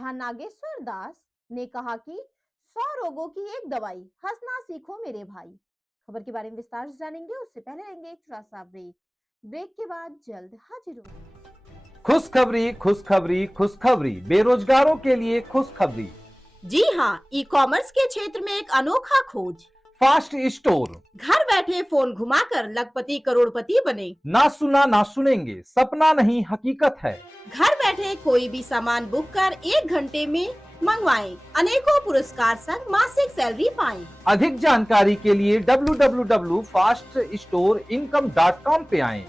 जहां नागेश्वर दास ने कहा कि 100 रोगों की एक दवाई, हंसना सीखो मेरे भाई। खबर के बारे में विस्तार से जानेंगे, उससे पहले लेंगे एक छोटा सा ब्रेक। ब्रेक के बाद जल्द हाजिर होंगे। खुशखबरी खुशखबरी खुशखबरी, बेरोजगारों के लिए खुशखबरी। जी हाँ, ई कॉमर्स के क्षेत्र में एक अनोखा खोज। Fast store. घर बैठे फोन घुमाकर लखपति करोड़पति बने। ना सुना ना सुनेंगे, सपना नहीं हकीकत है। घर बैठे कोई भी सामान बुक कर 1 घंटे में मंगवाएं। अनेकों पुरस्कार संग मासिक सैलरी पाएं। अधिक जानकारी के लिए www.faststoreincome.com पे आएं।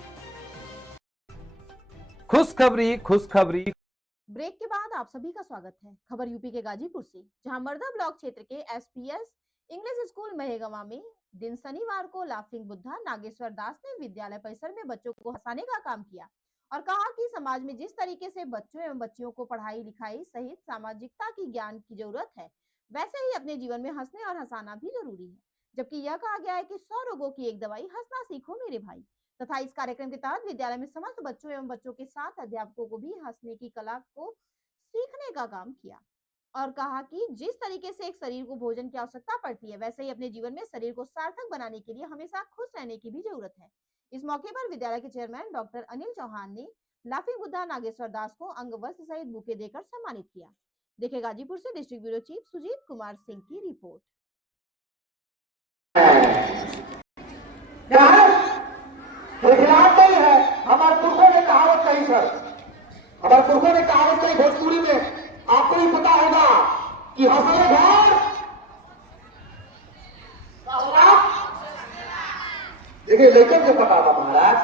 खुशखबरी खुशखबरी। ब्रेक के बाद आप सभी का स्वागत है। खबर यूपी के गाजीपुर से, जहां मर्दा ब्लॉक क्षेत्र के एसपीएस इंग्लिश स्कूल महेगवा में दिन शनिवार को लाफिंग बुद्धा नागेश्वर दास ने विद्यालय परिसर में बच्चों को हंसाने का काम किया और कहा कि समाज में जिस तरीके से बच्चों एवं बच्चियों को पढ़ाई लिखाई सहित सामाजिकता की ज्ञान की जरूरत है, वैसे ही अपने जीवन में हंसने और हंसाना भी जरूरी है। जबकि यह कहा गया है कि 100 रोगों की एक दवाई, हंसना सीखो मेरे भाई। तथा इस कार्यक्रम के तहत विद्यालय में समस्त बच्चों एवं बच्चों के साथ अध्यापकों को भी हंसने की कला को सीखने का काम किया और कहा कि जिस तरीके से एक शरीर को भोजन की आवश्यकता पड़ती है, वैसे ही अपने जीवन में शरीर को सार्थक बनाने के लिए हमेशा खुश रहने की भी जरूरत है। इस मौके पर विद्यालय के चेयरमैन डॉक्टर अनिल चौहान ने लाफिंग बुद्धा नागेश्वर दास को अंग वस्त्र सहित बुके देकर सम्मानित किया। देखे गाजीपुर से district bureau chief Sujit Kumar Singh की रिपोर्ट। नहीं है, हमारे पुरखों ने कहावत कही सर, हमारे पुरखों ने कहावत कही भोजपुरी में, आपको भी पता होगा कि हंसले घर देखिए, लेकिन जो पता था महाराज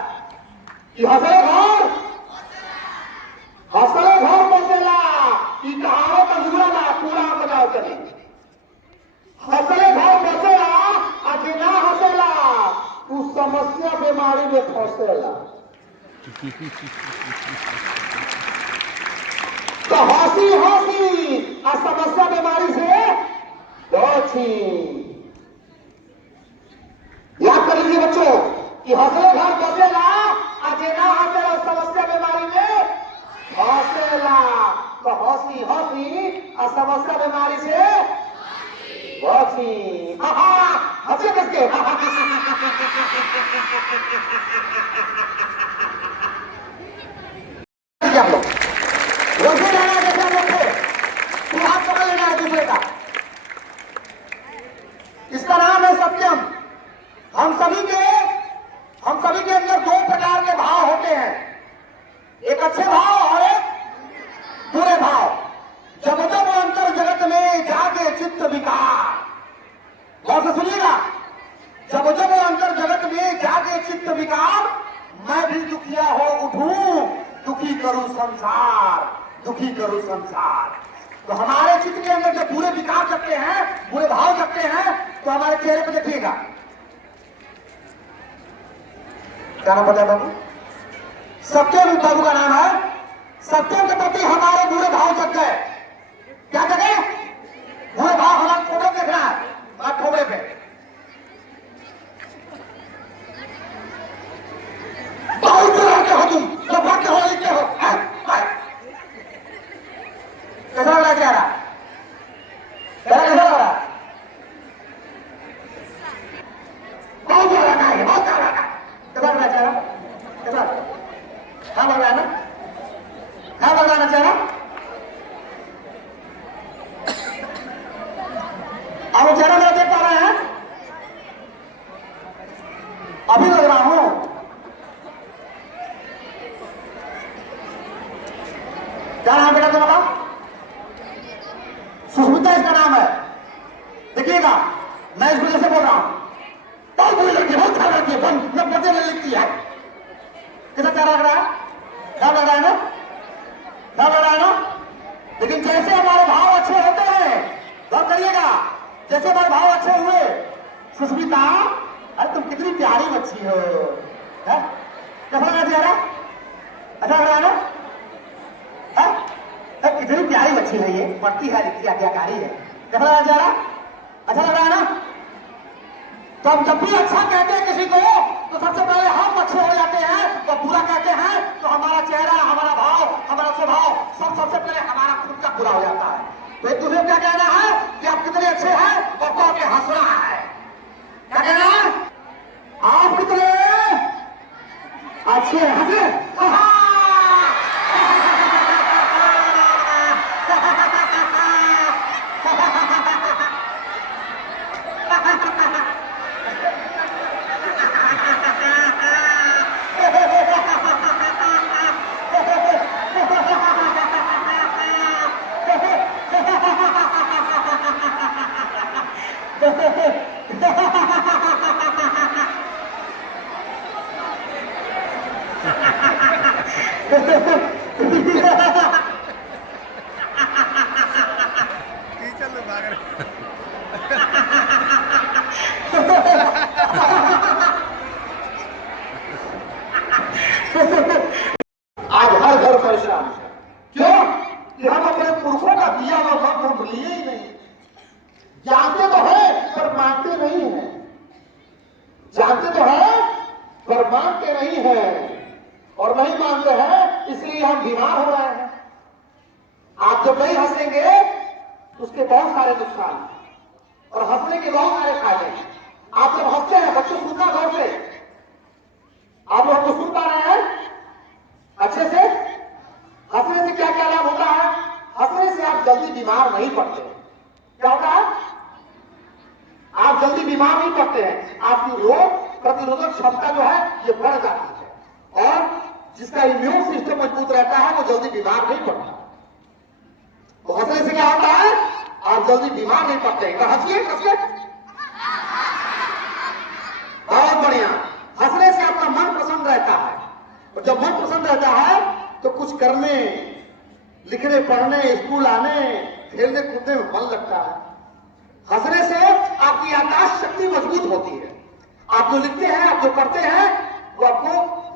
कि हंसले घर बसेला कि कहावत अधूरा ना पूरा बताओ चले। हंसले घर बसेला आज ना हंसेला तू समस्या बीमारी में फंसेला। तो हंसी हंसी और समस्या बीमारी से बची। याद कर लीजिए बच्चों कि हंसले घर बसेला आज ना हंसेला समस्या बीमारी में फंसेला। तो हंसी हंसी और समस्या बीमारी से बची। हंसे किसके आप लोग वैसे रहना जैसे हम लोग थे, तू हाथ पकड़ लेना है दूसरे का। इसका नाम है सत्यम। हम सभी के अंदर 2 प्रकार के भाव होते हैं, एक अच्छे भाव और एक बुरे भाव। जब जब अंतर जगत में जागे चित्त विकार, गौर से सुनिएगा, जब जब अंतर जगत में जागे चित्त विकार, मैं भी दुखिया हो उठूं, दुखी करूं संसार, दुखी करूं संसार। तो हमारे चित्त के अंदर जब बुरे विकार जगते हैं, बुरे भाव जगते हैं, तो हमारे चेहरे पर देखिएगा क्या नाम बोला बाबू? सत्यम बाबू का नाम है। सत्यम के प्रति हमारे बुरे भाव जग गए। क्या जगह? बुरे भाव हमारे थोड़े देख रहा है, थोड़े पे बहुत के हो तुम, जब भक्त हो लिखते हो। कैसा लग रहा क्या रहा? कैसा लग रहा? बहुत ज्यादा है, बहुत ज्यादा। कैसा लग रहा चेहरा? कैसा क्या लग रहा है ना? क्या लग रहा है ना चेहरा? आप चेहरा मेरा देख पा रहे हैं? अभी लग रहा हूं। क्या नाम बेटा तुम्हारा? सुष्मिता इसका नाम है। देखिएगा, मैं इस वजह से बोल रहा हूं, बहुत बुरी लड़की, बहुत खराब लड़की है, जब पते नहीं लिखती है। कैसा क्या लग रहा है? क्या लग रहा है ना? क्या लग रहा है ना? लेकिन जैसे हमारे भाव अच्छे होते हैं, गौर करिएगा, जैसे हमारे भाव अच्छे हुए, सुष्मिता अरे तुम कितनी प्यारी बच्ची हो, कैसा लग रहा है? अच्छा लग रहा है ना? कितनी प्यारी बच्ची है ये, पढ़ती है, लिखती है, आज्ञाकारी है। कैसा लग रहा है? अच्छा लग रहा है ना? तो हम जब भी अच्छा कहते हैं किसी को तो सबसे पहले हम अच्छे हो जाते हैं, तो बुरा कहते हैं तो हमारा चेहरा, हमारा भाव, हमारा स्वभाव सबसे पहले हमारा खुद का बुरा हो जाता है। तो एक दूसरे को क्या कहना है कि आप कितने अच्छे हैं और कहो के हंसना है। क्या कहना है? आप कितने अच्छे हंसे। आज हर घर परेशान। क्यों? कि हम अपने पुरखों का दिया हुआ वक्त हम लिए ही नहीं। जानते तो है पर मानते नहीं है। जानते तो है पर मानते नहीं है, और नहीं मानते हैं इसलिए हम बीमार हो रहे हैं। आप जब नहीं हंसेंगे तो उसके बहुत सारे नुकसान हैं, और हंसने के बहुत सारे फायदे हैं। आप जब हंसते हैं, बच्चों सुनना गौर से, आप लोग को सुन पा रहे हैं अच्छे से? हंसने से क्या क्या लाभ होता है? हंसने से आप जल्दी बीमार नहीं पड़ते। क्या होता है? आप जल्दी बीमार नहीं पड़ते हैं। आपकी रोग प्रतिरोधक क्षमता जो है ये बढ़ जाती है, और जिसका इम्यून सिस्टम मजबूत रहता है वो जल्दी बीमार नहीं पड़ता। तो हंसने से क्या होता है? आप जल्दी बीमार नहीं पड़ते। तो हंसिए हंसिए, बहुत बढ़िया। हंसने से आपका मन प्रसन्न रहता है, और जब मन प्रसन्न रहता है तो कुछ करने, लिखने, पढ़ने, स्कूल आने, खेलने कूदने में मन लगता है। हंसने से आपकी याददाश्त शक्ति मजबूत होती है। आप जो लिखते हैं, आप जो पढ़ते हैं, वो आपको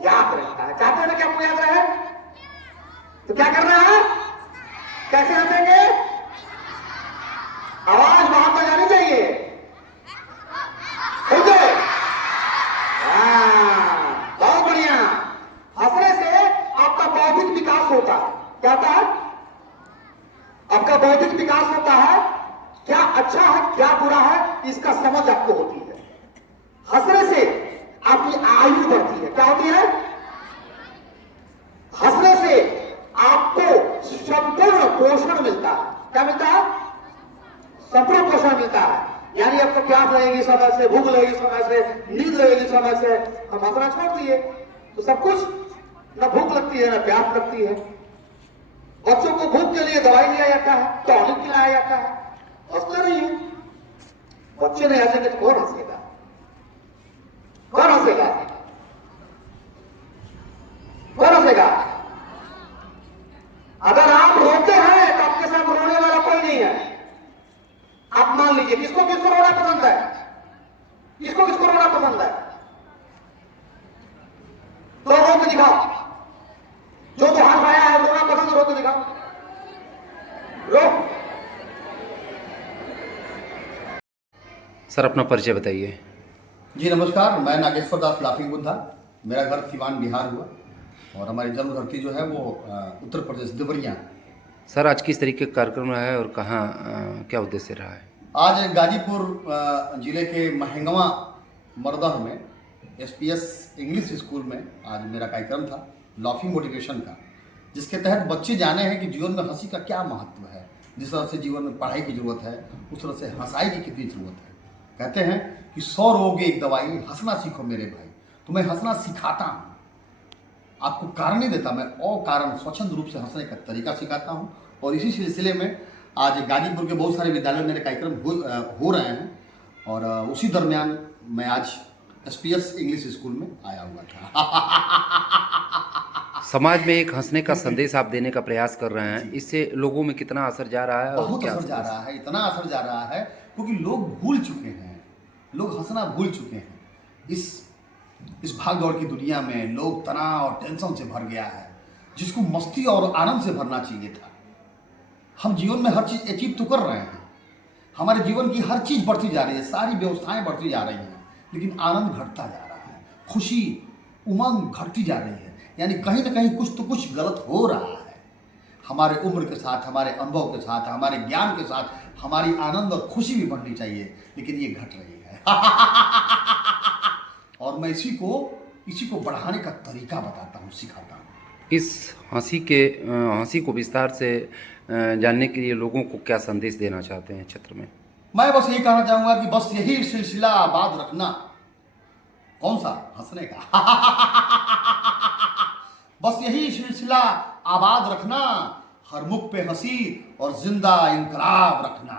याद रहता है। चाहते हैं कि आपको याद रहे तो क्या करना है? कैसे हंसेंगे? आवाज वहां पर जानी चाहिए। बहुत बढ़िया। हंसने से आपका बौद्धिक विकास होता है। क्या होता है? आपका बौद्धिक विकास होता है। क्या अच्छा है क्या बुरा है इसका समझ आपको होती है। हंसने से आपकी आयु बढ़ती है। क्या होती है? हंसने से आपको संपूर्ण पोषण मिलता है। क्या मिलता है? संपूर्ण पोषण मिलता है। यानी आपको प्यास लगेगी समय से, भूख लगेगी समय से, नींद लगेगी समय से। हम हंसना छोड़ दिए तो सब कुछ, न भूख लगती है न प्यास लगती है। बच्चों को भूख के लिए दवाई दिया जाता है, टॉनिक खिलाया जाता है, हंसते नहीं है। बच्चे नहीं हंसेंगे तो कौन हंसेगा? कौन हंसेगा? कौन हंसेगा? अगर आप रोते हैं तो आपके साथ रोने वाला कोई नहीं है। आप मान लीजिए किसको किसको रोना पसंद है? किसको किसको रोना पसंद है? तो रो के दिखाओ। जो तो हाथ आया है रोना पसंद, रो के दिखाओ। रो। सर अपना परिचय बताइए। जी नमस्कार, मैं नागेश्वर दास लाफिंग बुद्धा। मेरा घर सिवान बिहार हुआ, और हमारी जन्म धरती जो है वो उत्तर प्रदेश देवरिया। सर आज किस तरीके का कार्यक्रम रहा है और कहाँ क्या उद्देश्य रहा है? आज गाजीपुर जिले के महंगवा मरदह में SPS इंग्लिश स्कूल में आज मेरा कार्यक्रम था लाफिंग मोटिवेशन का, जिसके तहत बच्चे जाने हैं कि जीवन में हंसी का क्या महत्व है। जिस तरह से जीवन में पढ़ाई की जरूरत है, उस तरह से हंसाई की कितनी जरूरत है। कहते हैं कि 100 रोगों की एक दवाई, हंसना सीखो मेरे भाई। तो मैं हंसना सिखाता हूँ, आपको कारण नहीं देता, मैं अकारण स्वच्छंद रूप से हंसने का तरीका सिखाता हूँ। और इसी सिलसिले में आज गाजीपुर के बहुत सारे विद्यालयों में मेरे कार्यक्रम हो रहे हैं, और उसी दरमियान मैं आज SPS इंग्लिश स्कूल में आया हुआ था। समाज में एक हंसने का संदेश आप देने का प्रयास कर रहे हैं, इससे लोगों में कितना असर जा रहा है? बहुत असर जा रहा है, इतना असर जा रहा है क्योंकि लोग भूल चुके हैं, लोग हंसना भूल चुके हैं। इस भागदौड़ की दुनिया में लोग तनाव और टेंशन से भर गया है, जिसको मस्ती और आनंद से भरना चाहिए था। हम जीवन में हर चीज़ अचीव तो कर रहे हैं, हमारे जीवन की हर चीज़ बढ़ती जा रही है, सारी व्यवस्थाएं बढ़ती जा रही हैं, लेकिन आनंद घटता जा रहा है, खुशी उमंग घटती जा रही है। यानी कहीं ना कहीं कुछ तो कुछ गलत हो रहा है। हमारे उम्र के साथ, हमारे अनुभव के साथ, हमारे ज्ञान के साथ हमारी आनंद और खुशी भी बढ़नी चाहिए, लेकिन ये घट रही है। और मैं इसी को बढ़ाने का तरीका बताता हूँ, सिखाता हूँ। इस हंसी को विस्तार से जानने के लिए लोगों को क्या संदेश देना चाहते हैं क्षेत्र में? मैं बस यही कहना चाहूंगा कि बस यही सिलसिला आबाद रखना। कौन सा? हंसने का। बस यही सिलसिला आबाद रखना, हर मुख पे हंसी और जिंदा इंकलाब रखना।